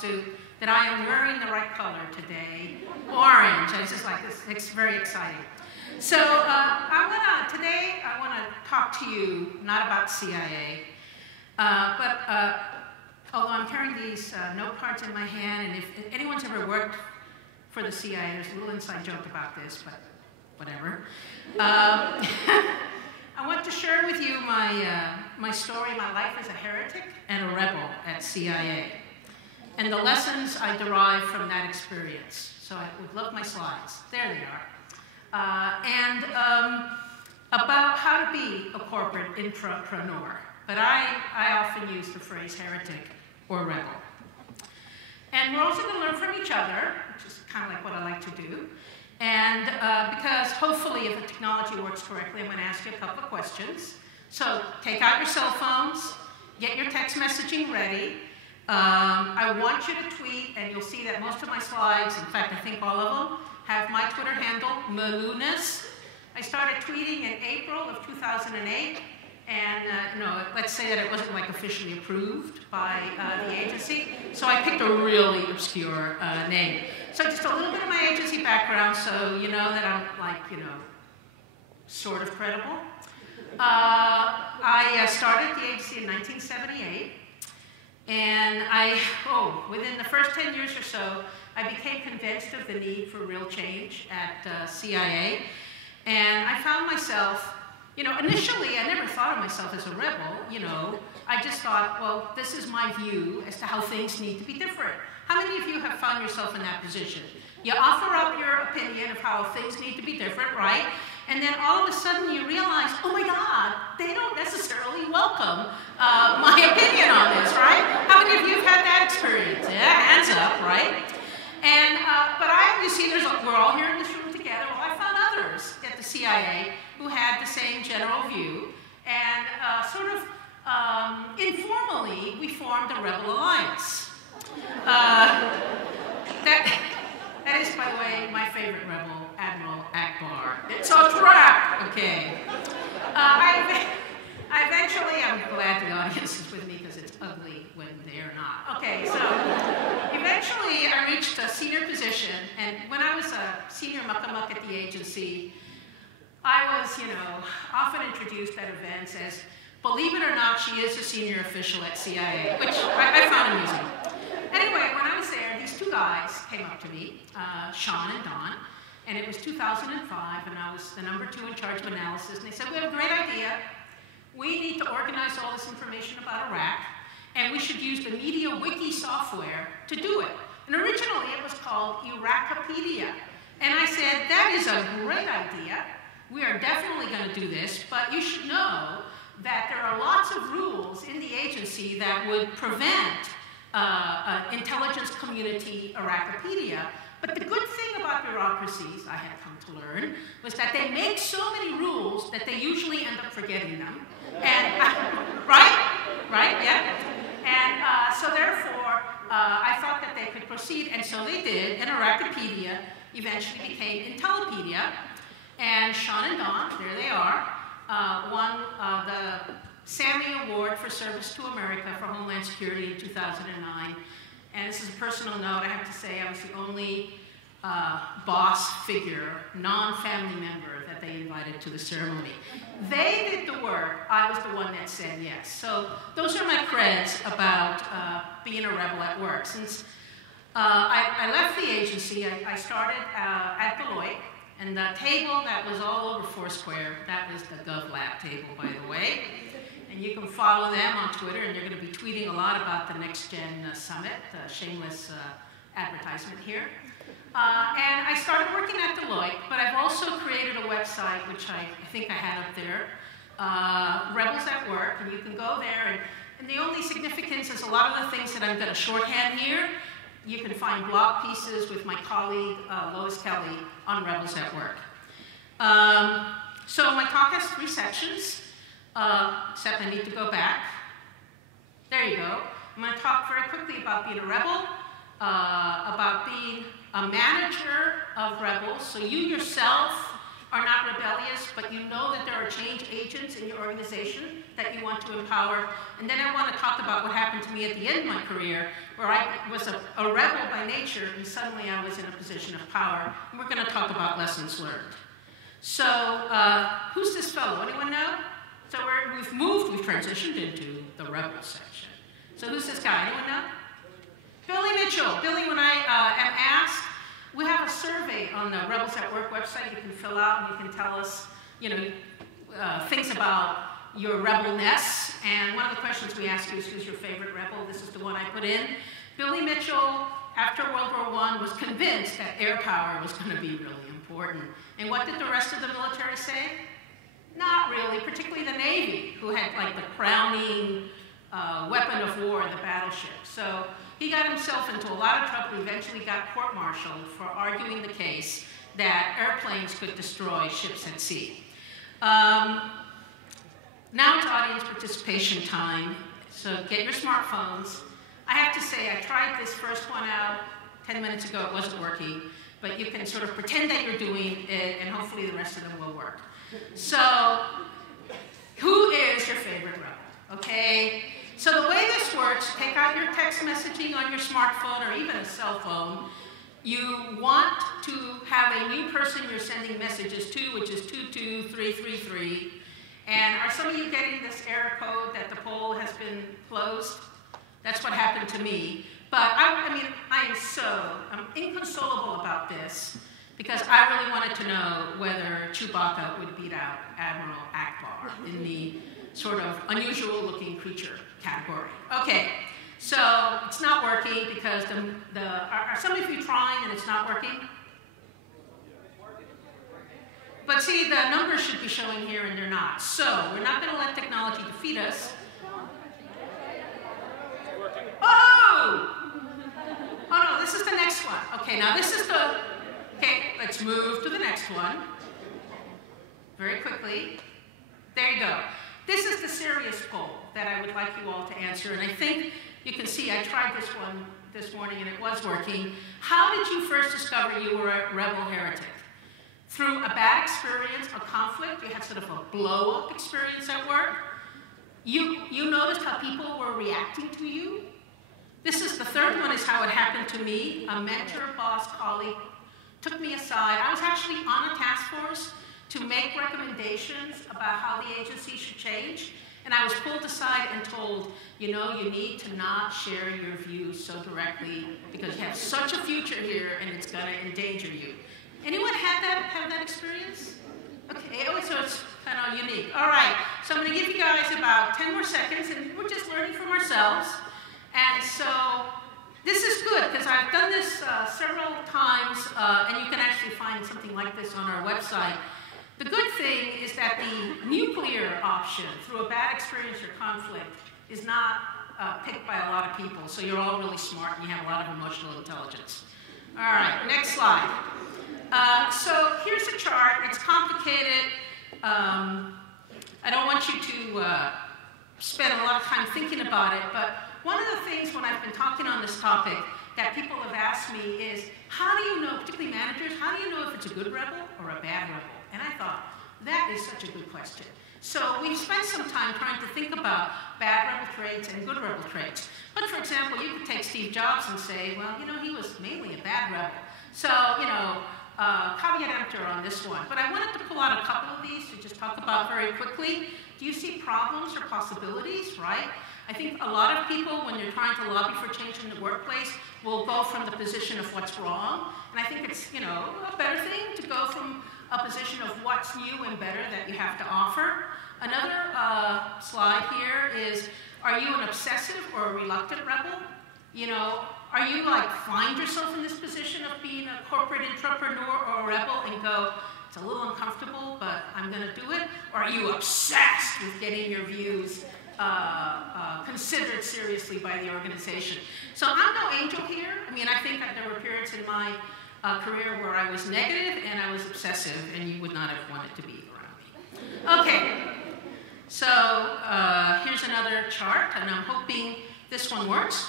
suit, that I am wearing the right color today, orange. I just like this. It's very exciting. So today I want to talk to you not about CIA, but although I'm carrying these note cards in my hand, and if anyone's ever worked for the CIA, there's a little inside joke about this, but whatever. I want to share with you my story, my life as a heretic and a rebel at CIA, and the lessons I derived from that experience. So I would love my slides. There they are. And about how to be a corporate intrapreneur. But I often use the phrase heretic or rebel. And we're also going to learn from each other, which is kind of like what I like to do. And because hopefully if the technology works correctly, I'm going to ask you a couple of questions. So take out your cell phones, get your text messaging ready. I want you to tweet, and you'll see that most of my slides, in fact, I think all of them, have my Twitter handle, Melunas. I started tweeting in April of 2008. And let's say that it wasn't like officially approved by the agency. So I picked a really obscure name. So just a little bit of my agency background, so you know that I'm like, sort of credible. I started the agency in 1978. And within the first 10 years or so, I became convinced of the need for real change at CIA. And I found myself, initially I never thought of myself as a rebel, I just thought, well, this is my view as to how things need to be different. How many of you have found yourself in that position? You offer up your opinion of how things need to be different, right? And then all of a sudden you realize, oh my God, they don't necessarily welcome my opinion on this, right? How many of you have had that experience? Yeah, hands up, right? And, but we're all here in this room together. Well, I found others at the CIA who had the same general view, and informally, we formed a rebel alliance. That is, by the way, my favorite rebel, Admiral Akbar. It's a trap! Okay. I'm glad the audience is with me because it's ugly when they're not. Okay, so eventually I reached a senior position, and when I was a senior muck-a-muck at the agency, I was, often introduced at events as, believe it or not, she is a senior official at CIA, which I found amusing. Anyway, when I was there, these two guys came up to me, Sean and Don, and it was 2005, and I was the number 2 in charge of analysis, and they said, we have a great idea. We need to organize all this information about Iraq, and we should use the Media Wiki software to do it. And originally, it was called Irakopedia. And I said, that is a great idea. We are definitely going to do this, but you should know that there are lots of rules in the agency that would prevent intelligence community Irakopedia. But the good thing about bureaucracies, I had come to learn, was that they make so many rules that they usually end up forgetting them. And, right, yeah. And so therefore, I thought that they could proceed, and so they did, and Irakopedia eventually became Intellipedia. And Sean and Don, there they are, won the Sammy Award for Service to America for Homeland Security in 2009. And this is a personal note. I have to say I was the only boss figure, non-family member that they invited to the ceremony. They did the work. I was the one that said yes. So those are my creds about being a rebel at work. Since I left the agency, I started at Deloitte. And the table that was all over Foursquare, that was the GovLab table, by the way. And you can follow them on Twitter, and they're going to be tweeting a lot about the NextGen Summit, shameless advertisement here. And I started working at Deloitte, but I've also created a website, which I think I had up there, Rebels at Work, and you can go there. And the only significance is a lot of the things that I'm going to shorthand here. You can find blog pieces with my colleague, Lois Kelly, on Rebels at Work. So my talk has 3 sections, except I need to go back. There you go. I'm going to talk very quickly about being a rebel, about being a manager of rebels. So you yourself are not rebellious, but you know that there are change agents in your organization that you want to empower. And then I want to talk about what happened to me at the end of my career, where I was a rebel by nature, and suddenly I was in a position of power. And we're going to talk about lessons learned. So, who's this fellow? Anyone know? So we've transitioned into the rebel section. So who's this guy? Anyone know? Billy Mitchell. Billy, when I am asked, we have a survey on the Rebels at Work website you can fill out, and you can tell us, things about your rebelness. And one of the questions we ask you is, who's your favorite rebel? This is the one I put in. Billy Mitchell, after World War I, was convinced that air power was going to be really important. And what did the rest of the military say? Not really, particularly the Navy, who had like the crowning weapon of war, the battleship. So he got himself into a lot of trouble. He eventually got court-martialed for arguing the case that airplanes could destroy ships at sea. Now it's audience participation time. So get your smartphones. I have to say, I tried this first one out 10 minutes ago. It wasn't working. But you can sort of pretend that you're doing it, and hopefully the rest of them will work. So, who is your favorite rebel? Okay? So the way this works, take out your text messaging on your smartphone or even a cell phone. You want to have a new person you're sending messages to, which is 22333. And are some of you getting this error code that the poll has been closed? That's what happened to me. But I'm inconsolable about this because I really wanted to know whether Chewbacca would beat out Admiral Akbar in the sort of unusual-looking creature category. Okay, so it's not working because are some of you trying and it's not working? But see, the numbers should be showing here and they're not. So we're not going to let technology defeat us. Oh! Oh no, this is the next one. Okay, now this is okay, let's move to the next one. Very quickly. There you go. This is the serious poll that I would like you all to answer, and I think you can see I tried this one this morning and it was working. How did you first discover you were a rebel heretic? Through a bad experience, a conflict, you had sort of a blow-up experience at work. You noticed how people were reacting to you. This is the third one is how it happened to me. A mentor, boss, colleague took me aside. I was actually on a task force to make recommendations about how the agency should change. And I was pulled aside and told, you need to not share your views so directly because you have such a future here and it's going to endanger you. Anyone have that experience? Okay, so it's kind of unique. All right, so I'm going to give you guys about 10 more seconds, and we're just learning from ourselves. And so this is good, because I've done this several times, and you can actually find something like this on our website. The good thing is that the nuclear option, through a bad experience or conflict, is not picked by a lot of people, so you're all really smart and you have a lot of emotional intelligence. All right, next slide. So here's a chart. It's complicated. I don't want you to spend a lot of time thinking about it, but one of the things when I've been talking on this topic that people have asked me is, how do you know, particularly managers, how do you know if it's a good rebel or a bad rebel? And I thought, that is such a good question. So we've spent some time trying to think about bad rebel traits and good rebel traits. But for example, you could take Steve Jobs and say, well, he was mainly a bad rebel. So, caveat emptor on this one. But I wanted to pull out a couple of these to just talk about very quickly. Do you see problems or possibilities, right? I think a lot of people, when you're trying to lobby for change in the workplace, will go from the position of what's wrong. And I think it's, a better thing to go from a position of what's new and better that you have to offer. Another slide here is, are you an obsessive or a reluctant rebel? Are you find yourself in this position of being a corporate entrepreneur or a rebel and go, it's a little uncomfortable, but I'm going to do it? Or are you obsessed with getting your views considered seriously by the organization? So I'm no angel here. I think that there were periods in my career where I was negative and I was obsessive, and you would not have wanted to be around me. Okay, so here's another chart, and I'm hoping this one works.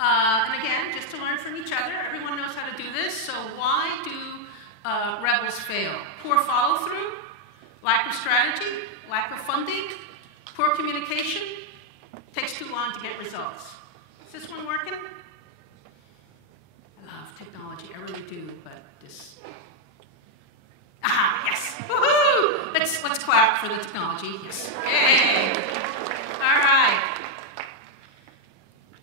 And again, just to learn from each other, everyone knows how to do this, so why do rebels fail? Poor follow-through, lack of strategy, lack of funding, poor communication, takes too long to get results. Is this one working? I love technology, I really do, but this... Aha, yes, woohoo! Let's clap for the technology, yes. Yay! All right.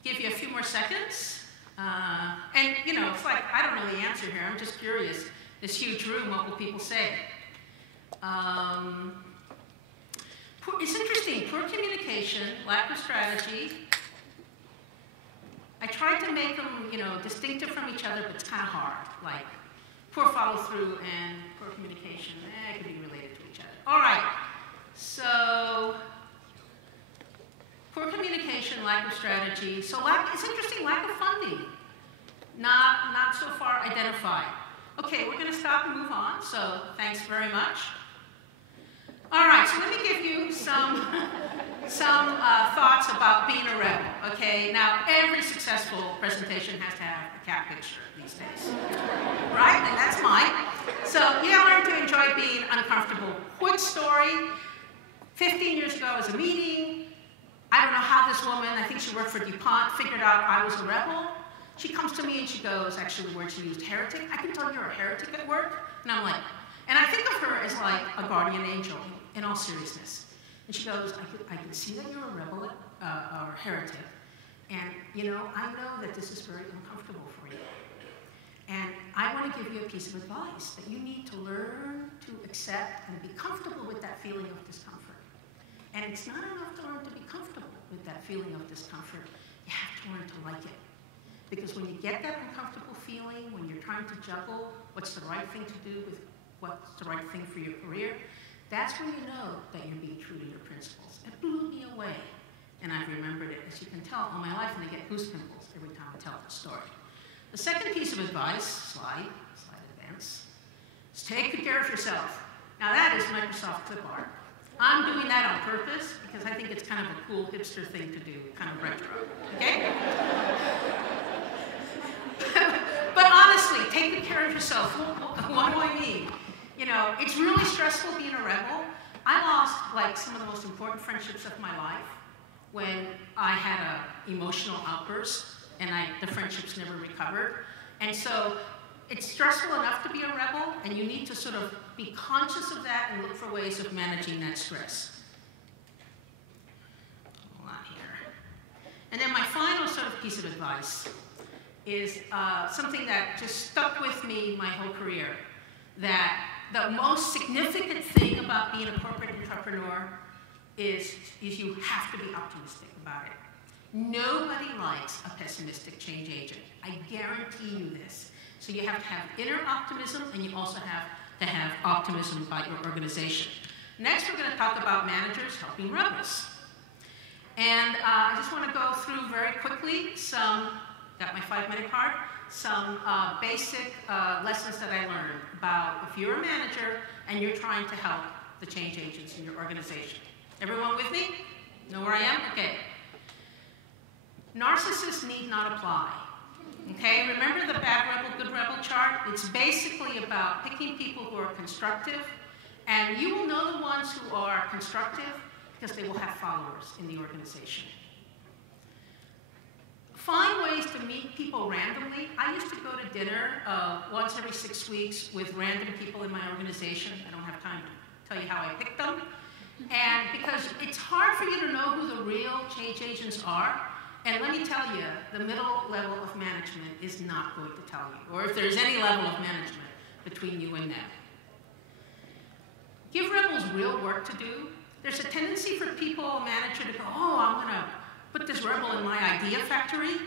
Give you a few more seconds. And, you know, it's like, I don't know the answer here. I'm just curious. This huge room, what will people say? It's interesting. Poor communication, lack of strategy. I tried to make them, you know, distinctive from each other, but it's kind of hard. Like, poor follow-through and poor communication, it can be related to each other. All right. So... poor communication, lack of strategy. So it's interesting, lack of funding. Not so far identified. Okay, we're going to stop and move on, so thanks very much. All right, so let me give you some thoughts about being a rebel, okay? Now, every successful presentation has to have a cat picture these days, right? And that's mine. So you learn to enjoy being uncomfortable. Quick story, 15 years ago as a meeting, I don't know how this woman, I think she worked for DuPont, figured out I was a rebel. She comes to me and she goes, actually the word she used, heretic. I can tell you're a heretic at work. And I'm like, and I think of her as like a guardian angel, in all seriousness. And she goes, I can see that you're a rebel or a heretic. And, you know, I know that this is very uncomfortable for you. And I want to give you a piece of advice, that you need to learn to accept and be comfortable with that feeling of discomfort. And it's not enough to learn to be comfortable with that feeling of discomfort. You have to learn to like it. Because when you get that uncomfortable feeling, when you're trying to juggle what's the right thing to do with what's the right thing for your career, that's when you know that you're being true to your principles. It blew me away. And I've remembered it, as you can tell, all my life, and I get goose pimples every time I tell the story. The second piece of advice, slide advance, is take good care of yourself. Now that is Microsoft Clip Art. I'm doing that on purpose because I think it's kind of a cool hipster thing to do, kind of retro, okay? But honestly, take good care of yourself. What do I mean? You know, it's really stressful being a rebel. I lost, like, some of the most important friendships of my life when I had an emotional outburst and the friendships never recovered. And so it's stressful enough to be a rebel, and you need to sort of be conscious of that and look for ways of managing that stress. Hold on here. And then my final sort of piece of advice is something that just stuck with me my whole career, that the most significant thing about being a corporate entrepreneur is you have to be optimistic about it. Nobody likes a pessimistic change agent. I guarantee you this. So you have to have inner optimism, and you also have to have optimism about your organization. Next, we're going to talk about managers helping rebels. And I just want to go through very quickly got my 5-minute card, some basic lessons that I learned about if you're a manager and you're trying to help the change agents in your organization. Everyone with me? Know where I am? Okay. Narcissists need not apply. Okay, remember the bad rebel, good rebel chart? It's basically about picking people who are constructive, and you will know the ones who are constructive because they will have followers in the organization. Find ways to meet people randomly. I used to go to dinner once every 6 weeks with random people in my organization. I don't have time to tell you how I picked them. And because it's hard for you to know who the real change agents are. And let me tell you, the middle level of management is not going to tell you, or if there's any level of management between you and them. Give rebels real work to do. There's a tendency for people, a manager, to go, oh, I'm going to put this rebel in my idea factory.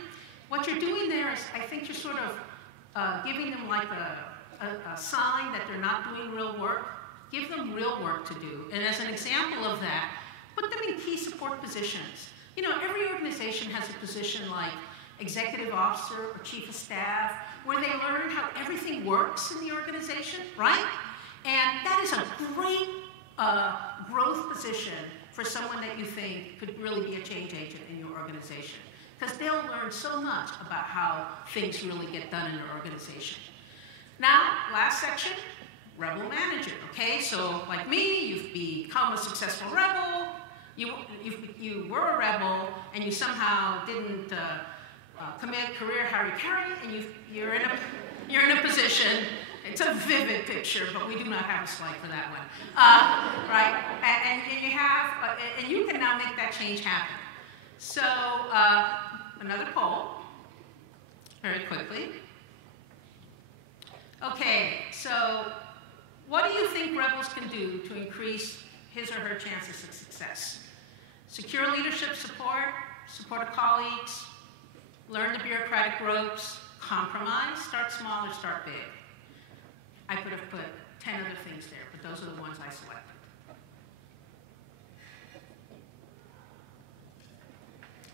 What you're doing there is, I think you're sort of giving them like a sign that they're not doing real work. Give them real work to do. And as an example of that, put them in key support positions. You know, every organization has a position like executive officer or chief of staff, where they learn how everything works in the organization, right? And that is a great growth position for someone that you think could really be a change agent in your organization, because they'll learn so much about how things really get done in your organization. Now, last section, rebel manager, okay? So like me, you've become a successful rebel, you were a rebel, and you somehow didn't commit career harikari, and you're in a position. It's a vivid picture, but we do not have a slide for that one, right? And you can now make that change happen. So another poll, very quickly. Okay, so what do you think rebels can do to increase his or her chances of success? Secure leadership support, support of colleagues, learn the bureaucratic ropes, compromise, start small or start big. I could have put 10 other things there, but those are the ones I selected.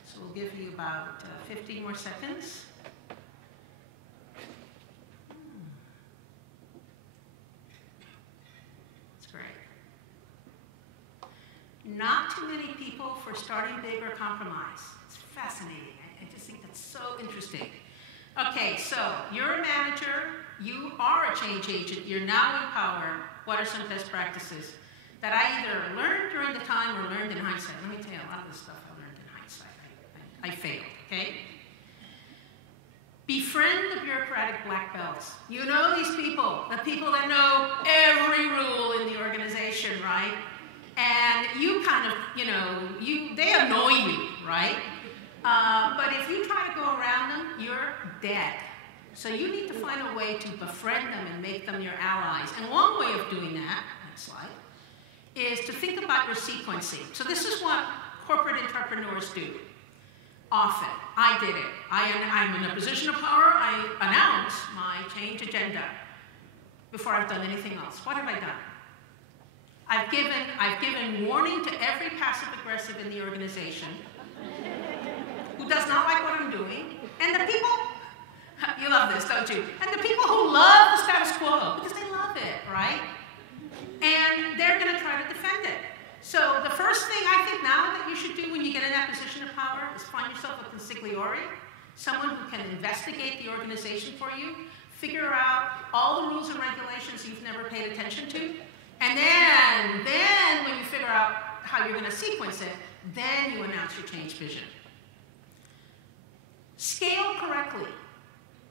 So we'll give you about 15 more seconds. That's great. Not too many people for starting big or compromise. It's fascinating. I just think that's so interesting. Okay, so you're a manager, you are a change agent, you're now in power. What are some best practices that I either learned during the time or learned in hindsight? Let me tell you, a lot of this stuff I learned in hindsight. I failed, okay? Befriend the bureaucratic black belts. You know these people, the people that know every rule in the organization, right? And you kind of, they annoy you, right? But if you try to go around them, you're dead. So you need to find a way to befriend them and make them your allies. And one way of doing that, next slide, is to think about your sequencing. So this is what corporate entrepreneurs do. Often, I did it. I'm in a position of power, I announce my change agenda before I've done anything else. What have I done? I've given warning to every passive-aggressive in the organization who does not like what I'm doing, and the people, you love this, don't you? And the people who love the status quo, because they love it, right? And they're going to try to defend it. So the first thing I think now that you should do when you get in that position of power is find yourself a consigliere, someone who can investigate the organization for you, figure out all the rules and regulations you've never paid attention to, and then when you figure out how you're going to sequence it, then you announce your change vision. Scale correctly.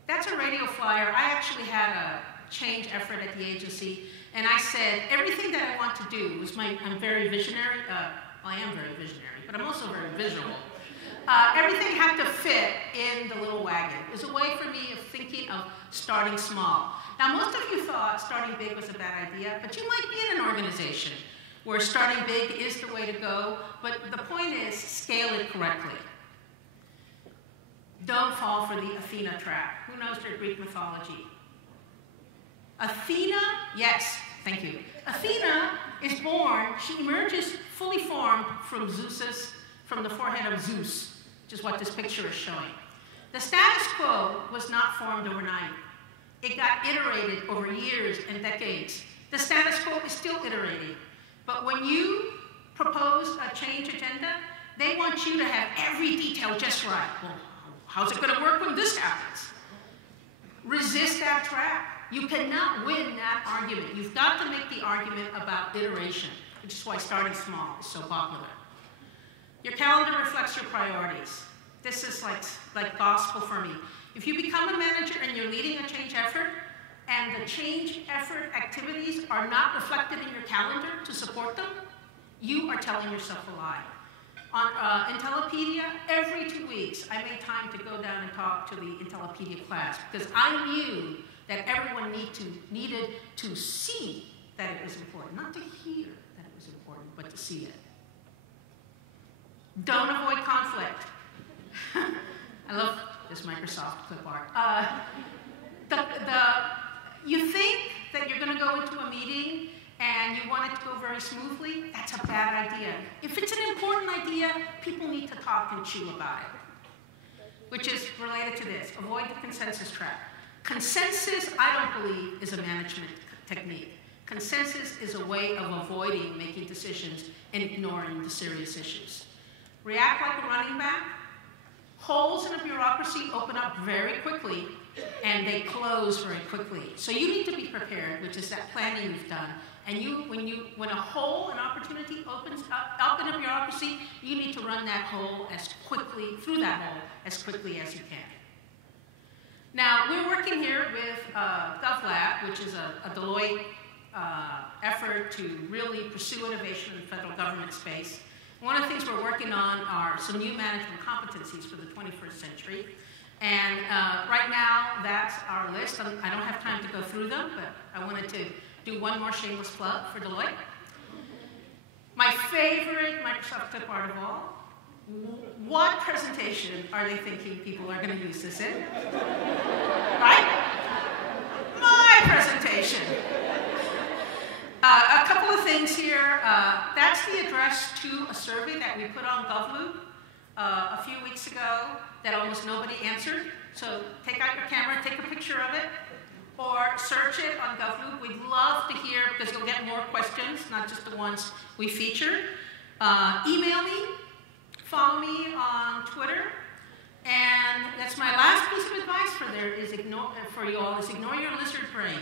That's a radio flyer. I actually had a change effort at the agency, and I said, everything that I want to do was I'm very visionary. I am very visionary, but I'm also very visual. Everything had to fit in the little wagon. It was a way for me of thinking of starting small. Now, most of you thought starting big was a bad idea, but you might be in an organization where starting big is the way to go, but the point is, scale it correctly. Don't fall for the Athena trap. Who knows their Greek mythology? Athena, yes, thank you. Athena is born, she emerges fully formed from the forehead of Zeus, which is what this picture is showing. The status quo was not formed overnight. It got iterated over years and decades. The status quo is still iterating. But when you propose a change agenda, they want you to have every detail just right. Well, how's it going to work when this happens? Resist that trap. You cannot win that argument. You've got to make the argument about iteration, which is why starting small is so popular. Your calendar reflects your priorities. This is like gospel for me. If you become a manager and you're leading a change effort, and the change effort activities are not reflected in your calendar to support them, you are telling yourself a lie. On Intellipedia, every 2 weeks, I made time to go down and talk to the Intellipedia class, because I knew that everyone needed to see that it was important. Not to hear that it was important, but to see it. Don't avoid conflict. I love this Microsoft clip art. You think that you're going to go into a meeting and you want it to go very smoothly, that's a bad idea. If it's an important idea, people need to talk and chew about it, which is related to this. Avoid the consensus trap. Consensus, I don't believe, is a management technique. Consensus is a way of avoiding making decisions and ignoring the serious issues. React like a running back. Holes in a bureaucracy open up very quickly and they close very quickly. So you need to be prepared, which is that planning you've done. And when an opportunity opens up in a bureaucracy, you need to run that hole through that hole as quickly as you can. Now, we're working here with GovLab, which is a Deloitte effort to really pursue innovation in the federal government space. One of the things we're working on are some new management competencies for the 21st century. And right now, that's our list. I don't have time to go through them, but I wanted to do one more shameless plug for Deloitte. My favorite Microsoft clip art of all. What presentation are they thinking people are going to use this in? Right? My presentation. A couple of things here. That's the address to a survey that we put on GovLoop a few weeks ago that almost nobody answered. So take out your camera, take a picture of it, or search it on GovLoop. We'd love to hear, because you'll get more questions, not just the ones we featured. Email me, follow me on Twitter, and that's my last piece of advice for you all is ignore your lizard brain,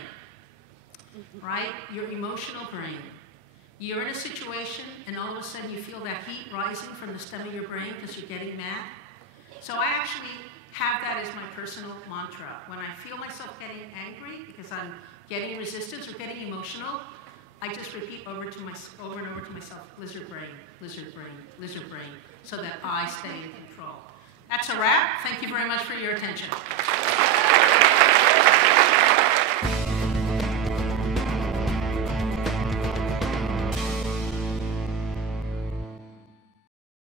right? Your emotional brain. You're in a situation, and all of a sudden you feel that heat rising from the stem of your brain because you're getting mad. So I actually have that as my personal mantra. When I feel myself getting angry because I'm getting resistance or getting emotional, I just repeat over and over to myself, lizard brain, lizard brain, lizard brain, so that I stay in control. That's a wrap. Thank you very much for your attention.